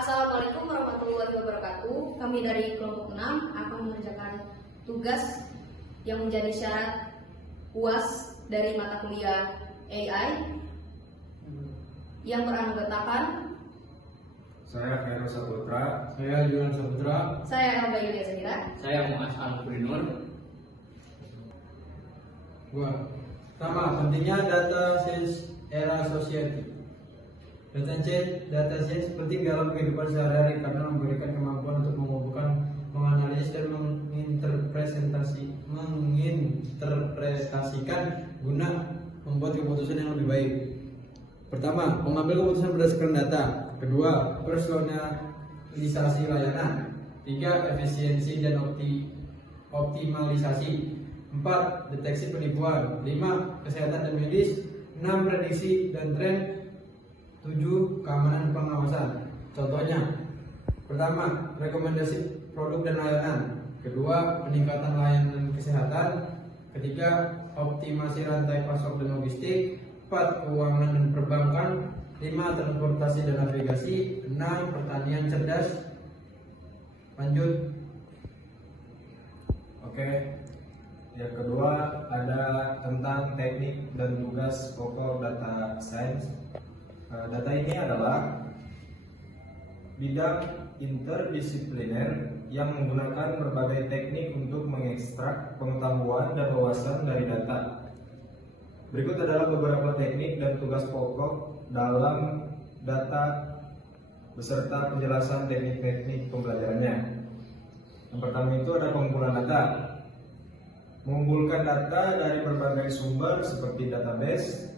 Assalamualaikum warahmatullahi wabarakatuh. Kami dari kelompok 6 akan mengerjakan tugas yang menjadi syarat UAS dari mata kuliah AI yang beranggotakan Saya Heru Saputra. Saya Julian Saputra. saya Elba Yulia Zahira. Saya Muhammad Al-Furinur. Pertama, pentingnya data science era society. Data science penting dalam kehidupan sehari-hari karena memberikan kemampuan untuk mengumpulkan, menganalisis dan menginterpretasikan guna membuat keputusan yang lebih baik. Pertama, mengambil keputusan berdasarkan data. Kedua, personalisasi layanan. Tiga, efisiensi dan optimalisasi. 4. Deteksi penipuan. 5. Kesehatan dan medis. 6. Prediksi dan tren. 7. Keamanan pengawasan. Contohnya, pertama, rekomendasi produk dan layanan. Kedua, peningkatan layanan kesehatan. Ketiga, optimasi rantai pasok dan logistik. 4. Keuangan dan perbankan. 5. Transportasi dan navigasi. 6. Pertanian cerdas. Lanjut. Oke. Yang kedua ada tentang teknik dan tugas pokok data science. Data ini adalah bidang interdisipliner yang menggunakan berbagai teknik untuk mengekstrak pengetahuan dan wawasan dari data. Berikut adalah beberapa teknik dan tugas pokok dalam data beserta penjelasan teknik-teknik pembelajarannya. Yang pertama itu ada pengumpulan data. Mengumpulkan data dari berbagai sumber seperti database,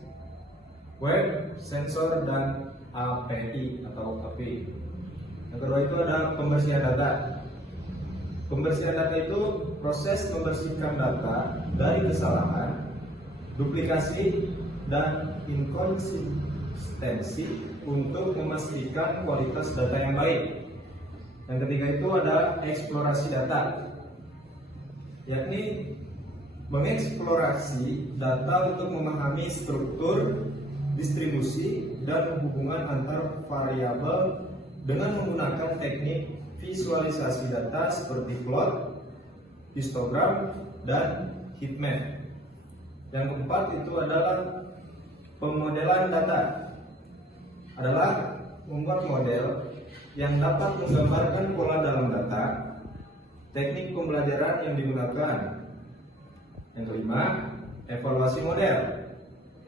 web, sensor, dan API atau API. Yang kedua itu ada pembersihan data. Pembersihan data itu proses membersihkan data dari kesalahan, duplikasi, dan inkonsistensi untuk memastikan kualitas data yang baik. Yang ketiga itu ada eksplorasi data, yakni mengeksplorasi data untuk memahami struktur, distribusi, dan hubungan antar variabel dengan menggunakan teknik visualisasi data seperti plot, histogram, dan heatmap. Yang keempat itu adalah pemodelan data, adalah membuat model yang dapat menggambarkan pola dalam data, teknik pembelajaran yang digunakan. Yang kelima, evaluasi model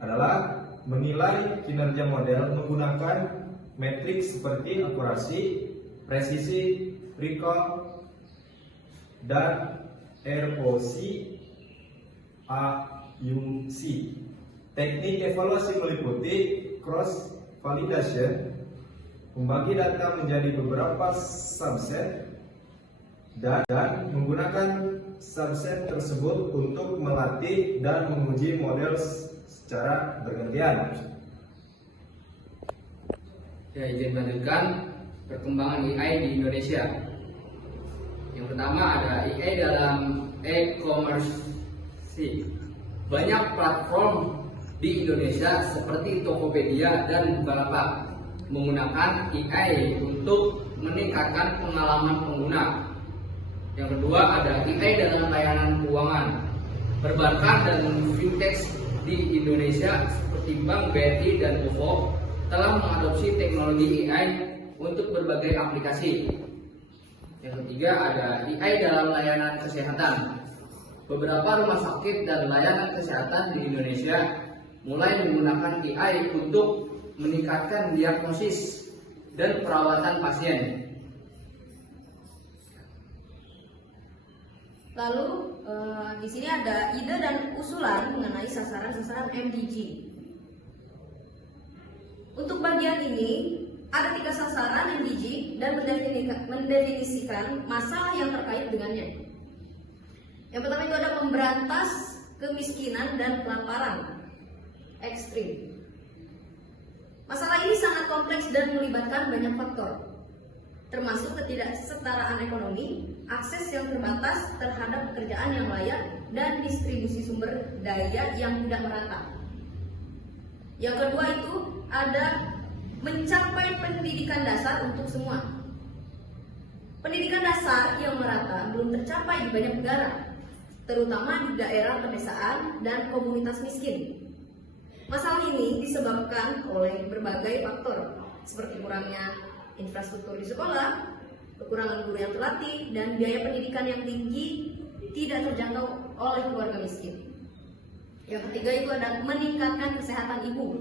adalah menilai kinerja model menggunakan metrik seperti akurasi, presisi, recall, dan ROC, AUC. Teknik evaluasi meliputi cross validation, membagi data menjadi beberapa subset, dan menggunakan subset tersebut untuk melatih dan menguji model secara bergantian. Ya, izin melanjutkan perkembangan AI di Indonesia. Yang pertama ada AI dalam e-commerce. Banyak platform di Indonesia seperti Tokopedia dan Bukalapak menggunakan AI untuk meningkatkan pengalaman pengguna. Yang kedua ada AI dalam layanan keuangan. Perbankan dan fintech di Indonesia seperti Bank BRI dan OVO telah mengadopsi teknologi AI untuk berbagai aplikasi. Yang ketiga ada AI dalam layanan kesehatan. Beberapa rumah sakit dan layanan kesehatan di Indonesia mulai menggunakan AI untuk meningkatkan diagnosis dan perawatan pasien. Lalu di sini ada ide dan usulan mengenai sasaran-sasaran MDG. Untuk bagian ini ada 3 sasaran MDG dan mendefinisikan masalah yang terkait dengannya. Yang pertama itu ada memberantas kemiskinan dan kelaparan ekstrim. Masalah ini sangat kompleks dan melibatkan banyak faktor, termasuk ketidaksetaraan ekonomi, akses yang terbatas terhadap pekerjaan yang layak, dan distribusi sumber daya yang tidak merata. Yang kedua itu ada mencapai pendidikan dasar untuk semua. Pendidikan dasar yang merata belum tercapai di banyak negara, terutama di daerah pedesaan dan komunitas miskin. Masalah ini disebabkan oleh berbagai faktor, seperti kurangnya infrastruktur di sekolah, kekurangan guru yang terlatih, dan biaya pendidikan yang tinggi tidak terjangkau oleh keluarga miskin. Yang ketiga itu adalah meningkatkan kesehatan ibu.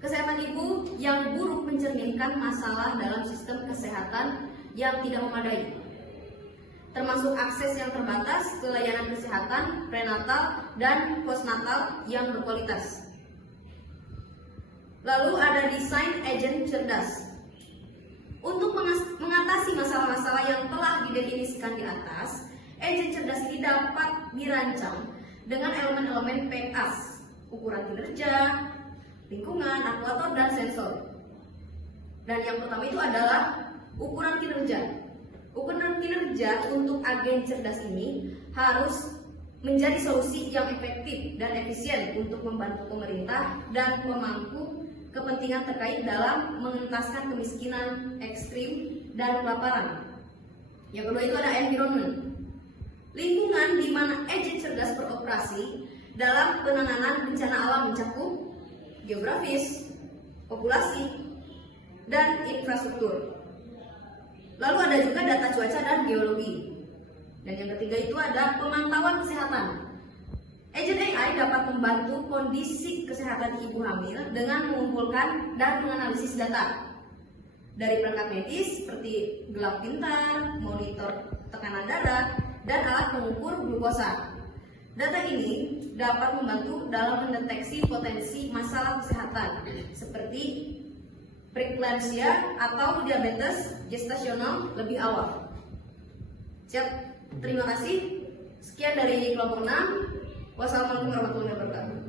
Kesehatan ibu yang buruk mencerminkan masalah dalam sistem kesehatan yang tidak memadai, termasuk akses yang terbatas ke layanan kesehatan prenatal dan postnatal yang berkualitas. Lalu ada desain agen cerdas. Untuk mengatasi masalah-masalah yang telah didefinisikan di atas, agen cerdas ini dapat dirancang dengan elemen-elemen PAS, ukuran kinerja, lingkungan, aktuator, dan sensor. Dan yang pertama itu adalah ukuran kinerja. Ukuran kinerja untuk agen cerdas ini harus menjadi solusi yang efektif dan efisien untuk membantu pemerintah dan pemangku kepentingan terkait dalam mengentaskan kemiskinan ekstrim dan kelaparan. Yang kedua itu ada environment. Lingkungan di mana agen cerdas beroperasi dalam penanganan bencana alam mencakup geografis, populasi, dan infrastruktur. Lalu ada juga data cuaca dan geologi. Dan yang ketiga itu ada pemantauan kesehatan. Agen AI dapat membantu kondisi kesehatan ibu hamil dengan mengumpulkan dan menganalisis data dari perangkat medis seperti gelang pintar, monitor tekanan darah, dan alat pengukur glukosa. Data ini dapat membantu dalam mendeteksi potensi masalah kesehatan seperti preeklamsia atau diabetes gestasional lebih awal. Siap, terima kasih. Sekian dari kelompok 6. Wassalamualaikum warahmatullahi wabarakatuh.